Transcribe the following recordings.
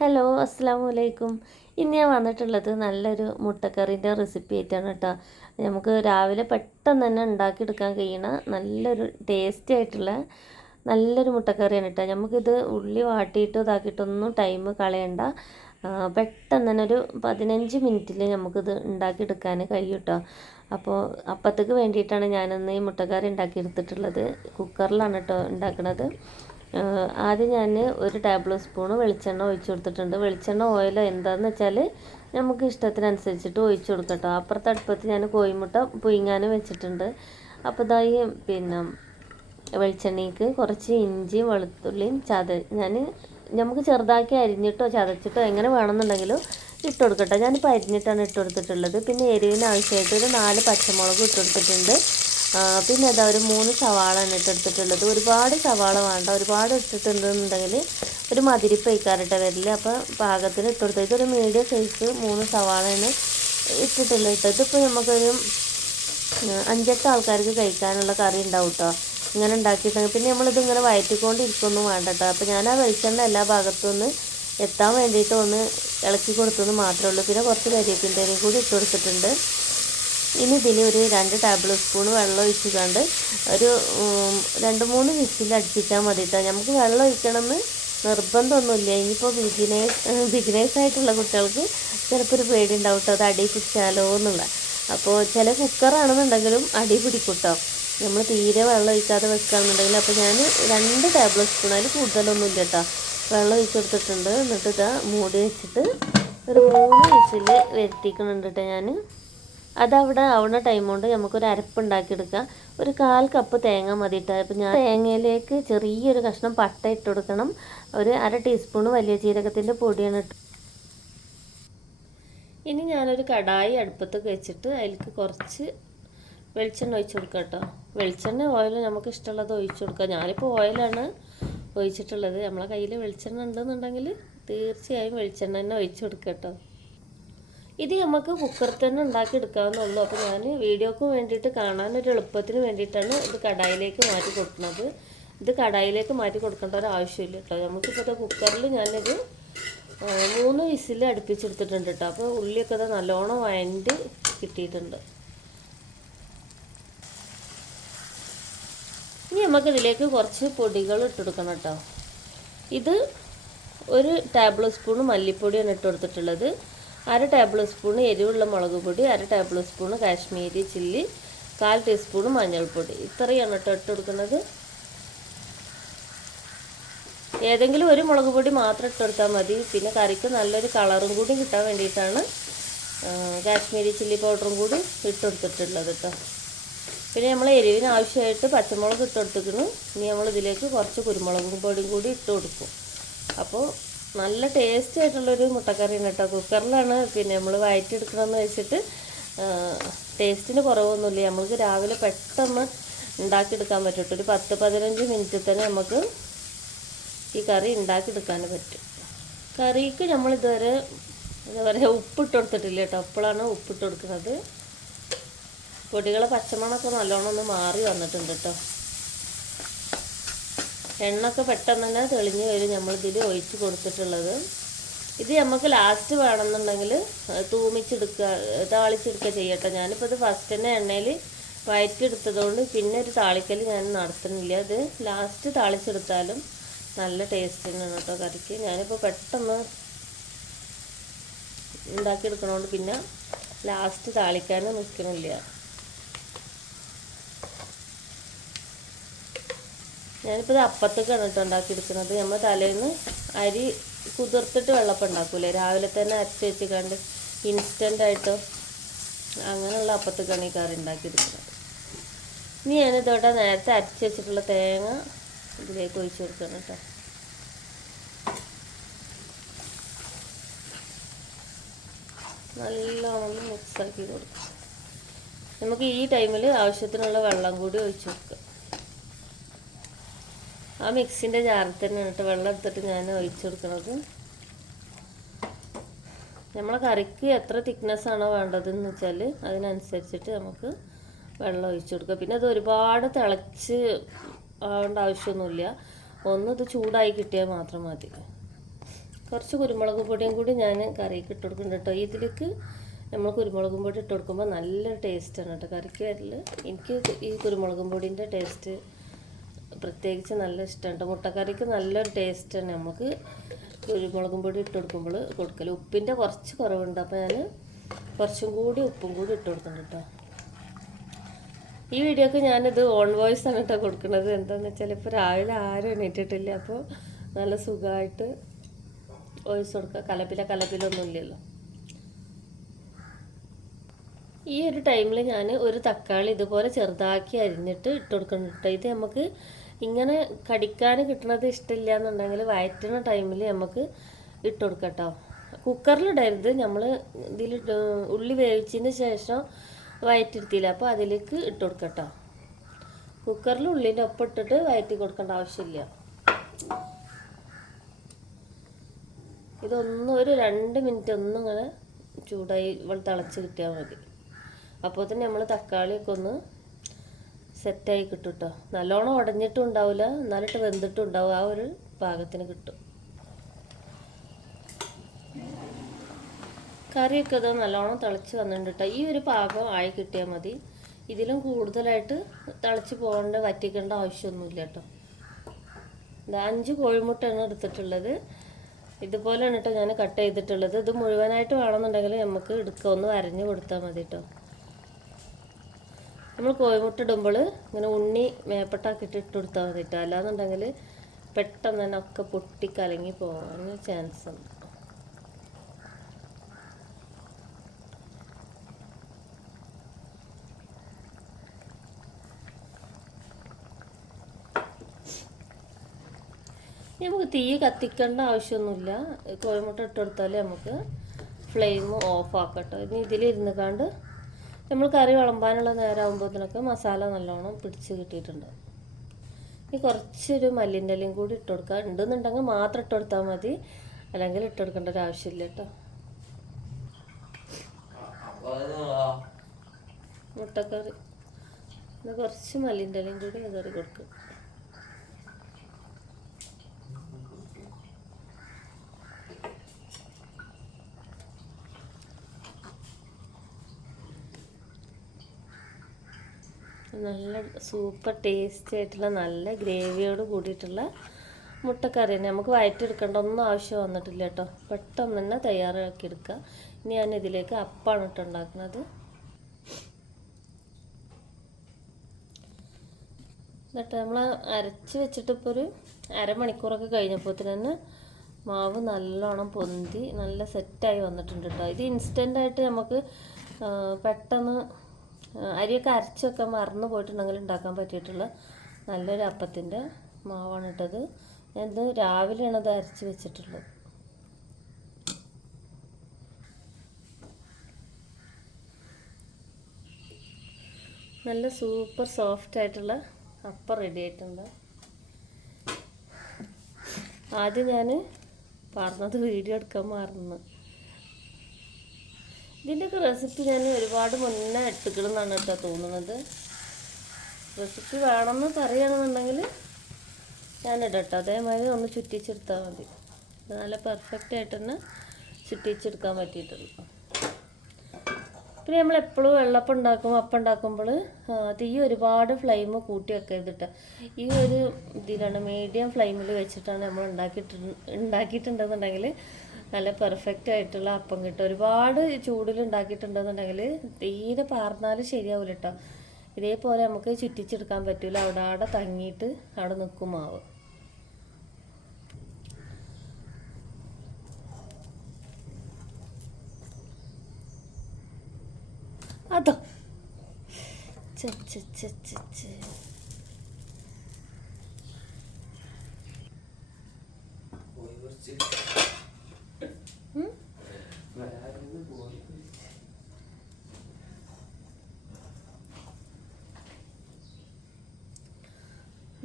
Hello അസ്സാം വലൈക്കും ഇന്ന് ഞാൻ വന്നിട്ടുള്ളത് നല്ലൊരു മുട്ടക്കറീന്റെ റെസിപ്പി ആയിട്ടാണ് കേട്ടോ നമുക്ക് രാവിലെ പെട്ടെന്ന് തന്നെ ഉണ്ടാക്കിയെടുക്കാൻ കഴിയണ നല്ലൊരു ടേസ്റ്റി ആയിട്ടുള്ള നല്ലൊരു മുട്ടക്കറിയാണ് കേട്ടോ നമുക്കിത് ഉള്ളി വാട്ടിയിട്ട് ഇതാക്കിയിട്ടൊന്നും ടൈം കളയണ്ട. പെട്ടെന്ന് തന്നെ ഒരു പതിനഞ്ച് മിനിറ്റിൽ നമുക്കിത് ഉണ്ടാക്കിയെടുക്കാൻ കഴിയും കേട്ടോ അപ്പോൾ അപ്പത്തേക്ക് വേണ്ടിയിട്ടാണ് ഞാനൊന്ന് ഈ മുട്ടക്കറി ഉണ്ടാക്കിയെടുത്തിട്ടുള്ളത്. കുക്കറിലാണ് കേട്ടോ ഉണ്ടാക്കുന്നത് ആദ്യം ഞാൻ ഒരു ടേബിൾ സ്പൂണ് വെളിച്ചെണ്ണ ഒഴിച്ചു കൊടുത്തിട്ടുണ്ട്. വെളിച്ചെണ്ണ ഓയിൽ എന്താണെന്ന് വെച്ചാൽ നമുക്ക് ഇഷ്ടത്തിനനുസരിച്ചിട്ട് ഒഴിച്ചു കൊടുക്കട്ടോ. അപ്പുറത്തെ അടുപ്പത്ത് ഞാൻ കോഴിമുട്ട പുയിങ്ങാനും വെച്ചിട്ടുണ്ട്. അപ്പോൾ ഇതായി പിന്നെ വെളിച്ചെണ്ണയ്ക്ക് കുറച്ച് ഇഞ്ചിയും വെളുത്തുള്ളിയും ചത ഞാൻ നമുക്ക് ചെറുതാക്കി അരിഞ്ഞിട്ടോ ചതച്ചിട്ടോ എങ്ങനെ വേണമെന്നുണ്ടെങ്കിലും ഇട്ട് കൊടുക്കട്ടോ. ഞാനിപ്പോൾ അരിഞ്ഞിട്ടാണ് ഇട്ട് കൊടുത്തിട്ടുള്ളത്. പിന്നെ എരിവിന് ആവശ്യമായിട്ട് ഒരു നാല് പച്ചമുളക് ഇട്ട് കൊടുത്തിട്ടുണ്ട്. പിന്നെ ഇതാ ഒരു മൂന്ന് സവാള സവാളാണ് ഇട്ടെടുത്തിട്ടുള്ളത്. ഒരുപാട് സവാള വേണ്ട. ഒരുപാട് ഇട്ടിട്ടുണ്ടെന്നുണ്ടെങ്കിൽ ഒരു മതിരി വയ്ക്കാറിട്ട വരില്ല. അപ്പോൾ പാകത്തിന് ഇട്ട് കൊടുത്തത്. ഇതൊരു മീഡിയം സൈസ് മൂന്ന് സവാളയാണ് ഇട്ടിട്ടുള്ളത് കേട്ടോ ഇതിപ്പോൾ നമുക്കൊരു അഞ്ചെട്ട് ആൾക്കാർക്ക് കഴിക്കാനുള്ള കറി ഉണ്ടാവും കേട്ടോ ഇങ്ങനെ ഉണ്ടാക്കിയിട്ടുണ്ടെങ്കിൽ പിന്നെ നമ്മളിത് ഇങ്ങനെ വയറ്റിക്കൊണ്ടിരിക്കൊന്നും വേണ്ട കേട്ടോ അപ്പോൾ ഞാൻ ആ വെളിച്ചെണ്ണ എല്ലാ ഭാഗത്തു ഒന്ന് എത്താൻ വേണ്ടിയിട്ട് ഒന്ന് ഇളക്കി കൊടുത്തെന്ന് മാത്രമേ ഉള്ളൂ. പിന്നെ കുറച്ച് കരിയേപ്പിന്റെയും കൂടി ഇട്ട് കൊടുത്തിട്ടുണ്ട്. ഇനി ഇതിൽ ഒരു രണ്ട് ടേബിൾ സ്പൂൺ വെള്ളം ഒഴിച്ചുകൊണ്ട് ഒരു രണ്ട് മൂന്ന് വിസിൽ അടുപ്പിച്ചാൽ മതി കേട്ടോ നമുക്ക് വെള്ളം ഒഴിക്കണമെന്ന് നിർബന്ധമൊന്നുമില്ല. ഇനിയിപ്പോൾ ബിഗിനേഴ്സ് ബിഗിനേഴ്സ് ആയിട്ടുള്ള കുട്ടികൾക്ക് ചിലപ്പോൾ ഒരു പേടി ഉണ്ടാവും കേട്ടോ അത് അടി പിടിച്ചാലോ എന്നുള്ള. അപ്പോൾ ചില കുക്കറാണെന്നുണ്ടെങ്കിലും അടി പിടിക്കും കേട്ടോ നമ്മൾ തീരെ വെള്ളം ഒഴിക്കാതെ വെക്കുകയാണെന്നുണ്ടെങ്കിൽ അപ്പോൾ ഞാൻ രണ്ട് ടേബിൾ സ്പൂൺ അതിൽ കൂടുതലൊന്നും ഇല്ല കേട്ടോ വെള്ളം ഒഴിച്ച് കൊടുത്തിട്ടുണ്ട്. എന്നിട്ട് ഇതാ മൂടി വെച്ചിട്ട് ഒരു മൂന്ന് വിസിൽ വരുത്തിക്കുന്നുണ്ട് കേട്ടോ ഞാൻ അതവിടെ ആവുന്ന ടൈം കൊണ്ട് നമുക്കൊരു അരപ്പ് ഉണ്ടാക്കിയെടുക്കാം ഒരു കാൽ കപ്പ് തേങ്ങ മതി ഇട്ടാൽ ഇപ്പം ഞാൻ തേങ്ങയിലേക്ക് ചെറിയൊരു കഷ്ണം പട്ട ഇട്ട് കൊടുക്കണം. ഒരു അര ടീസ്പൂൺ വലിയ ജീരകത്തിന്റെ പൊടിയാണ് ഇട്ട് ഇനി ഞാനൊരു കടായി അടുപ്പത്തൊക്കെ വെച്ചിട്ട് അതിലേക്ക് കുറച്ച് വെളിച്ചെണ്ണ ഒഴിച്ച് കൊടുക്കാം കേട്ടോ. വെളിച്ചെണ്ണ ഓയിൽ നമുക്ക് ഇഷ്ടമുള്ളത് ഒഴിച്ച് കൊടുക്കാം. ഞാനിപ്പോൾ ഓയിലാണ് ഒഴിച്ചിട്ടുള്ളത്. നമ്മളെ കയ്യിൽ വെളിച്ചെണ്ണ ഉണ്ടെന്നുണ്ടെങ്കിൽ തീർച്ചയായും വെളിച്ചെണ്ണ തന്നെ ഒഴിച്ച് കൊടുക്കാം കേട്ടോ. ഇത് നമുക്ക് കുക്കറിൽ തന്നെ ഉണ്ടാക്കി എടുക്കാവുന്നുള്ളു അപ്പോൾ ഞാൻ വീഡിയോക്ക് വേണ്ടിയിട്ട് കാണാനൊരു എളുപ്പത്തിന് വേണ്ടിയിട്ടാണ് ഇത് കടായിലേക്ക് മാറ്റി കൊടുക്കുന്നത്. ഇത് കടായിലേക്ക് മാറ്റി കൊടുക്കേണ്ട ഒരു ആവശ്യമില്ല കേട്ടോ. നമുക്കിപ്പോൾ കുക്കറിൽ ഞാനൊരു ആ, മൂന്ന് വിസിൽ അടുപ്പിച്ചെടുത്തിട്ടുണ്ട് കേട്ടോ. അപ്പോൾ ഉള്ളിയൊക്കെ ഇത് നല്ലോണം വയണ്ട് കിട്ടിയിട്ടുണ്ട്. ഇനി നമുക്ക് ഇതിലേക്ക് കുറച്ച് പൊടികൾ ഇട്ടെടുക്കണം കേട്ടോ. ഇത് ഒരു ടേബിൾ സ്പൂൺ മല്ലിപ്പൊടിയാണ് ഇട്ട് കൊടുത്തിട്ടുള്ളത്. അര ടേബിൾ സ്പൂൺ എരിവുള്ള മുളക് പൊടി അര ടേബിൾ സ്പൂൺ കാശ്മീരി ചില്ലി കാൽ ടീസ്പൂൺ മഞ്ഞൾപ്പൊടി. ഇത്രയാണ് കേട്ടോ ഇട്ട് കൊടുക്കുന്നത്. ഏതെങ്കിലും ഒരു മുളക് പൊടി മാത്രം ഇട്ട് കൊടുത്താൽ മതി. പിന്നെ കറിക്ക് നല്ലൊരു കളറും കൂടി കിട്ടാൻ വേണ്ടിയിട്ടാണ് കാശ്മീരി ചില്ലി പൗഡറും കൂടി ഇട്ട് കൊടുത്തിട്ടുള്ളത് കേട്ടോ പിന്നെ നമ്മൾ എരിവിന് ആവശ്യമായിട്ട് പച്ചമുളക് ഇട്ട് ഇനി നമ്മൾ ഇതിലേക്ക് കുറച്ച് കുരുമുളകും പൊടിയും കൂടി ഇട്ട് കൊടുക്കും. അപ്പോൾ നല്ല ടേസ്റ്റി ആയിട്ടുള്ളൊരു മുട്ടക്കറിയാണ് കേട്ടോ. കുക്കറിലാണ് പിന്നെ നമ്മൾ വയറ്റിയെടുക്കണമെന്ന് വെച്ചിട്ട് ടേസ്റ്റിന് കുറവൊന്നുമില്ല. നമ്മൾക്ക് രാവിലെ പെട്ടെന്ന് ഉണ്ടാക്കിയെടുക്കാൻ പറ്റും. ഒരു പത്ത് പതിനഞ്ച് മിനിറ്റിൽ തന്നെ നമുക്ക് ഈ കറി ഉണ്ടാക്കിയെടുക്കാൻ പറ്റും. കറിക്ക് നമ്മൾ ഇതുവരെ എന്താ പറയുക ഉപ്പിട്ട് കൊടുത്തിട്ടില്ല കേട്ടോ. അപ്പോഴാണ് ഉപ്പിട്ട് കൊടുക്കുന്നത്. പൊടികളെ പച്ചമണമൊക്കെ നല്ലോണം ഒന്ന് മാറി വന്നിട്ടുണ്ട് കേട്ടോ. എണ്ണൊക്കെ പെട്ടെന്ന് തന്നെ തെളിഞ്ഞ് വരും. നമ്മളിതിൽ ഒഴിച്ച് കൊടുത്തിട്ടുള്ളത്. ഇത് നമുക്ക് ലാസ്റ്റ് വേണമെന്നുണ്ടെങ്കിൽ തൂമിച്ചെടുക്കുക താളിച്ചെടുക്കുക ചെയ്യട്ടെ. ഞാനിപ്പോൾ ഇത് ഫസ്റ്റ് തന്നെ എണ്ണയിൽ വയറ്റിയെടുത്തതുകൊണ്ട് പിന്നെ ഒരു താളിക്കൽ ഞാൻ നടത്തുന്നില്ല. അത് ലാസ്റ്റ് താളിച്ചെടുത്താലും നല്ല ടേസ്റ്റ് തന്നെയാണ് കേട്ടോ കറിക്ക്. ഞാനിപ്പോൾ പെട്ടെന്ന് ഉണ്ടാക്കിയെടുക്കണോണ്ട് പിന്നെ ലാസ്റ്റ് താളിക്കാനും നിൽക്കണില്ല ഞാനിപ്പോൾ ഇത് അപ്പത്തേക്കാണ് കേട്ടോ ഉണ്ടാക്കിയെടുക്കുന്നത്. നമ്മൾ തലേന്ന് അരി കുതിർത്തിട്ട് വെള്ളപ്പം ഉണ്ടാക്കൂലേ? രാവിലെ തന്നെ അരച്ച് വെച്ചിക്കാണ്ട് ഇൻസ്റ്റന്റ് ആയിട്ടോ അങ്ങനെയുള്ള അപ്പത്തേക്കാണ് ഈ കറി ഉണ്ടാക്കിയെടുക്കുന്നത്. ഇനി ഞാനിതോട്ടെ നേരത്തെ അരച്ച് വെച്ചിട്ടുള്ള തേങ്ങ ഇതിലേക്ക് ഒഴിച്ചു കൊടുക്കണം കേട്ടോ. നല്ലോണം മിക്സാക്കി കൊടുക്കും നമുക്ക് ഈ ടൈമിൽ ആവശ്യത്തിനുള്ള വെള്ളം കൂടി ഒഴിച്ചു കൊടുക്കാം. ആ മിക്സിന്റെ ജാറിൽ തന്നെ ഇട്ട് വെള്ളം എടുത്തിട്ട് ഞാൻ ഒഴിച്ചു കൊടുക്കുന്നത് നമ്മളെ കറിക്ക് എത്ര തിക്നെസ് ആണോ വേണ്ടതെന്ന് വെച്ചാൽ അതിനനുസരിച്ചിട്ട് നമുക്ക് വെള്ളം ഒഴിച്ചു കൊടുക്കുക പിന്നെ അത് ഒരുപാട് തിളച്ച് ആവേണ്ട ആവശ്യമൊന്നുമില്ല. ഒന്ന് ഇത് ചൂടായി കിട്ടിയാൽ മാത്രം മതി. കുറച്ച് കുരുമുളക് പൊടിയും കൂടി ഞാൻ കറിക്ക് ഇട്ട് കൊടുക്കുന്നുണ്ട് കേട്ടോ. ഇതിലേക്ക് നമ്മൾ കുരുമുളകും പൊടി ഇട്ട് കൊടുക്കുമ്പോൾ നല്ല ടേസ്റ്റാണ് കേട്ടോ. കറിക്ക് വരൽ എനിക്ക് ഈ കുരുമുളകും പൊടിന്റെ ടേസ്റ്റ് പ്രത്യേകിച്ച് നല്ല ഇഷ്ടമുണ്ട് മുട്ടക്കറിക്ക് നല്ലൊരു ടേസ്റ്റ് തന്നെ നമുക്ക് കുരുമുളകും പൊടി ഇട്ട് കൊടുക്കുമ്പോൾ കൊടുക്കൽ ഉപ്പിന്റെ കുറച്ച് കുറവുണ്ട്. അപ്പോൾ ഞാൻ കുറച്ചും കൂടി ഉപ്പും കൂടി ഇട്ട് കൊടുക്കുന്നുണ്ട് കേട്ടോ ഈ വീഡിയോക്ക് ഞാനിത് ഓൺ വോയിസ് ആണ് കേട്ടോ കൊടുക്കുന്നത്. എന്താണെന്ന് വെച്ചാൽ ഇപ്പോൾ രാവിലെ ആരും എണീറ്റിട്ടില്ല. അപ്പോൾ നല്ല സുഖമായിട്ട് വോയിസ് കൊടുക്കുക കലപ്പില കലപ്പിലൊന്നും ഇല്ലല്ലോ. ഈ ഒരു ടൈമിൽ ഞാൻ ഒരു തക്കാളി ഇതുപോലെ ചെറുതാക്കി അരിഞ്ഞിട്ട് ഇട്ട് കൊടുക്കുന്നുണ്ട് ഇത് നമുക്ക് ഇങ്ങനെ കടിക്കാൻ കിട്ടണത് ഇഷ്ടമില്ല എന്നുണ്ടെങ്കിൽ വയറ്റുന്ന ടൈമിൽ നമുക്ക് ഇട്ട് കൊടുക്കാം കേട്ടോ കുക്കറിലിടരുത് നമ്മൾ ഇതിൽ ഉള്ളി വേവിച്ചതിന് ശേഷം വയറ്റിരുത്തിയില്ല അപ്പോൾ അതിലേക്ക് ഇട്ട് കൊടുക്കാം കേട്ടോ കുക്കറിൽ ഉള്ളിന്റെ ഒപ്പം ഇട്ടിട്ട് വയറ്റി കൊടുക്കേണ്ട ആവശ്യമില്ല. ഇതൊന്നും ഒരു രണ്ട് മിനിറ്റ് ഒന്നും ഇങ്ങനെ ചൂടായി തിളച്ച് കിട്ടിയാൽ മതി. അപ്പോൾ തന്നെ നമ്മൾ തക്കാളിയൊക്കെ ഒന്ന് സെറ്റായി കിട്ടും കേട്ടോ നല്ലോണം ഉടഞ്ഞിട്ടും ഉണ്ടാവില്ല എന്നാലിട്ട് വെന്തിട്ടും ഉണ്ടാവും ആ ഒരു പാകത്തിന് കിട്ടും. കറിയൊക്കെ ഇത് നല്ലോണം തിളച്ച് വന്നിട്ടുണ്ട് കേട്ടോ ഈ ഒരു പാകം ആയി കിട്ടിയാൽ മതി. ഇതിലും കൂടുതലായിട്ട് തിളച്ച് പോകേണ്ട വറ്റിക്കേണ്ട ആവശ്യമൊന്നുമില്ല കേട്ടോ ഇത് അഞ്ച് കോഴിമുട്ടയാണ് എടുത്തിട്ടുള്ളത്. ഇതുപോലെയാണ് കേട്ടോ ഞാൻ കട്ട് ചെയ്തിട്ടുള്ളത്. ഇത് മുഴുവനായിട്ട് വേണമെന്നുണ്ടെങ്കിൽ നമുക്ക് എടുക്കുക ഒന്ന് അരഞ്ഞു കൊടുത്താൽ മതി കേട്ടോ നമ്മൾ കോഴിമുട്ട ഇടുമ്പോൾ ഇങ്ങനെ ഉണ്ണി മേപ്പട്ടാക്കിയിട്ട് ഇട്ട് കൊടുത്താൽ മതി കേട്ടോ അല്ലാന്നുണ്ടെങ്കിൽ പെട്ടെന്ന് തന്നെ ഒക്കെ പൊട്ടി കലങ്ങി പോകാൻ ചാൻസ് ഉണ്ട്. നമുക്ക് തീ കത്തിക്കേണ്ട ആവശ്യമൊന്നുമില്ല. കോഴിമുട്ട ഇട്ട് കൊടുത്താൽ നമുക്ക് ഫ്ലെയിം ഓഫ് ആക്കട്ടോ. ഇനി ഇതിലിരുന്ന് കണ്ട് നമ്മൾ കറി വിളമ്പാനുള്ള നേരമാകുമ്പോഴത്തേനൊക്കെ മസാല നല്ലോണം പിടിച്ച് കിട്ടിയിട്ടുണ്ട്. ഇനി കുറച്ചൊരു മല്ലിന്റെ ഇലയും കൂടി ഇട്ട് കൊടുക്കുക ഉണ്ടെന്നുണ്ടെങ്കിൽ മാത്രം ഇട്ട് കൊടുത്താൽ മതി. അല്ലെങ്കിൽ ഇട്ട് കൊടുക്കേണ്ട ഒരു ആവശ്യമില്ല കേട്ടോ. മുട്ടക്കറി. കുറച്ച് മല്ലിന്റെ കൂടി കറി കൊടുക്കും. നല്ല സൂപ്പർ ടേസ്റ്റി ആയിട്ടുള്ള നല്ല ഗ്രേവിയോട് കൂടിയിട്ടുള്ള മുട്ടക്കറി തന്നെ. നമുക്ക് വയറ്റെടുക്കേണ്ട ഒന്നും ആവശ്യം വന്നിട്ടില്ല കേട്ടോ. പെട്ടെന്ന് തന്നെ തയ്യാറാക്കി എടുക്കുക. ഇനി ഞാൻ ഇതിലേക്ക് അപ്പാണ് ഇട്ട് ഉണ്ടാക്കുന്നത്. എന്നിട്ട് നമ്മൾ അരച്ച് വെച്ചിട്ട് ഇപ്പോൾ ഒരു അരമണിക്കൂറൊക്കെ കഴിഞ്ഞപ്പോൾ തന്നെ മാവ് നല്ലോണം പൊന്തി നല്ല സെറ്റായി വന്നിട്ടുണ്ട് കേട്ടോ. ഇത് ഇൻസ്റ്റന്റായിട്ട് നമുക്ക് പെട്ടെന്ന് അരിയൊക്കെ അരച്ചൊക്കെ മറന്നു പോയിട്ടുണ്ടെങ്കിൽ ഉണ്ടാക്കാൻ പറ്റിയിട്ടുള്ള നല്ലൊരു അപ്പത്തിന്റെ മാവാണ് ഇട്ടത് ഞാനിത് രാവിലെയാണ് ഇത് അരച്ച് വെച്ചിട്ടുള്ളത്. നല്ല സൂപ്പർ സോഫ്റ്റ് ആയിട്ടുള്ള അപ്പം റെഡി ആയിട്ടുണ്ട്. ആദ്യം ഞാൻ പറഞ്ഞത് വീഡിയോ എടുക്കാൻ മറന്നു. ഇതിന്റെയൊക്കെ റെസിപ്പി ഞാൻ ഒരുപാട് മുന്നേ ഇട്ടിക്കണമെന്നാണ് കേട്ടോ തോന്നുന്നത്. റെസിപ്പി വേണമെന്ന് പറയുകയാണെന്നുണ്ടെങ്കിൽ ഞാൻ ഇടട്ടോ. അതേമാതിരി ഒന്ന് ചുറ്റിച്ചെടുത്താൽ മതി. നല്ല പെർഫെക്റ്റ് ആയിട്ട് തന്നെ ചുറ്റിച്ചെടുക്കാൻ പറ്റിയിട്ടുള്ളൂ. പിന്നെ നമ്മൾ എപ്പോഴും വെള്ളപ്പം ഉണ്ടാക്കുമ്പോൾ അപ്പം ഉണ്ടാക്കുമ്പോൾ തീ ഒരുപാട് ഫ്ലെയിം കൂട്ടി വെക്കരുത് കേട്ടോ. ഈ ഒരു ഇതിലാണ് മീഡിയം ഫ്ലെയിമിൽ വെച്ചിട്ടാണ് നമ്മൾ ഉണ്ടാക്കിയിട്ട് ഉണ്ടാക്കിയിട്ടുണ്ടെന്നുണ്ടെങ്കിൽ നല്ല പെർഫെക്റ്റ് ആയിട്ടുള്ള അപ്പം കിട്ടും. ഒരുപാട് ചൂടിൽ ഉണ്ടാക്കിയിട്ടുണ്ടെന്നുണ്ടെങ്കിൽ തീരെ പാർന്നാൽ ശരിയാവില്ല കേട്ടോ ഇതേപോലെ നമുക്ക് ചുറ്റിച്ചെടുക്കാൻ പറ്റില്ല അവിടെ അവിടെ തങ്ങിയിട്ട് അവിടെ നിൽക്കും മാവ്. അതോ. ഛെ,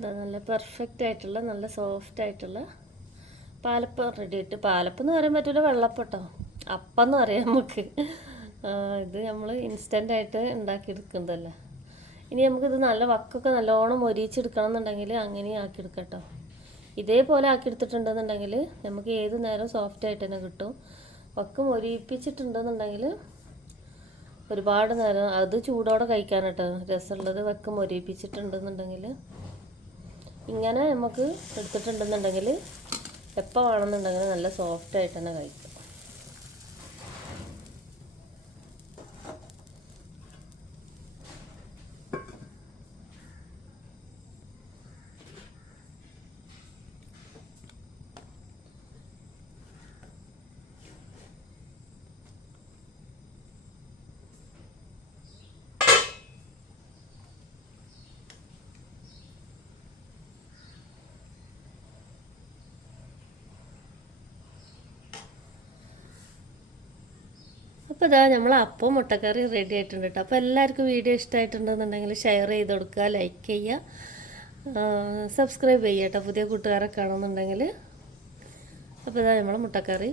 നല്ല പെർഫെക്റ്റ് ആയിട്ടുള്ള നല്ല സോഫ്റ്റ് ആയിട്ടുള്ള പാലപ്പം റെഡി ആയിട്ട്. പാലപ്പം എന്ന് പറയാൻ പറ്റില്ല വെള്ളപ്പൊട്ടോ. അപ്പം എന്ന് പറയാം നമുക്ക്. ഇത് നമ്മൾ ഇൻസ്റ്റന്റ് ആയിട്ട് ഉണ്ടാക്കിയെടുക്കുന്നതല്ലേ. ഇനി നമുക്കിത് നല്ല വക്കൊക്കെ നല്ലോണം ഒരിച്ചെടുക്കണം എന്നുണ്ടെങ്കിൽ അങ്ങനെ ആക്കിയെടുക്കട്ടോ. കേട്ടോ ഇതേപോലെ ആക്കിയെടുത്തിട്ടുണ്ടെന്നുണ്ടെങ്കിൽ നമുക്ക് ഏത് നേരം സോഫ്റ്റ് ആയിട്ട് തന്നെ കിട്ടും. വക്കം ഒരിപ്പിച്ചിട്ടുണ്ടെന്നുണ്ടെങ്കിൽ ഒരുപാട് നേരം അത് ചൂടോടെ കഴിക്കാനട്ടോ. രസമുള്ളത് വക്കം മൊരിയിപ്പിച്ചിട്ടുണ്ടെന്നുണ്ടെങ്കിൽ ഇങ്ങനെ നമുക്ക് എടുത്തിട്ടുണ്ടെന്നുണ്ടെങ്കിൽ എപ്പോൾ വേണമെന്നുണ്ടെങ്കിൽ നല്ല സോഫ്റ്റായിട്ട് തന്നെ കഴിക്കാം. അപ്പോൾ ഇതാ നമ്മൾ അപ്പം മുട്ടക്കറി റെഡി ആയിട്ടുണ്ട് കേട്ടോ. അപ്പോൾ എല്ലാവർക്കും വീഡിയോ ഇഷ്ടമായിട്ടുണ്ടെന്നുണ്ടെങ്കിൽ ഷെയർ ചെയ്ത് കൊടുക്കുക ലൈക്ക് ചെയ്യുക. സബ്സ്ക്രൈബ് ചെയ്യുക കേട്ടോ. പുതിയ കൂട്ടുകാരെ കാണുന്നുണ്ടെങ്കിൽ. അപ്പോൾ ഇതാ നമ്മൾ മുട്ടക്കറി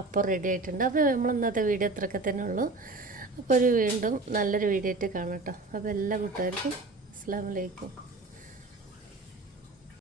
അപ്പം റെഡി ആയിട്ടുണ്ട്. അപ്പോൾ നമ്മൾ ഇന്നത്തെ വീഡിയോ ഇത്രയൊക്കെ തന്നെ ഉള്ളൂ. അപ്പോൾ ഒരു വീണ്ടും നല്ലൊരു വീഡിയോ ആയിട്ട് കാണാം കേട്ടോ. അപ്പോൾ എല്ലാ കൂട്ടുകാർക്കും അസ്സാം വലൈക്കും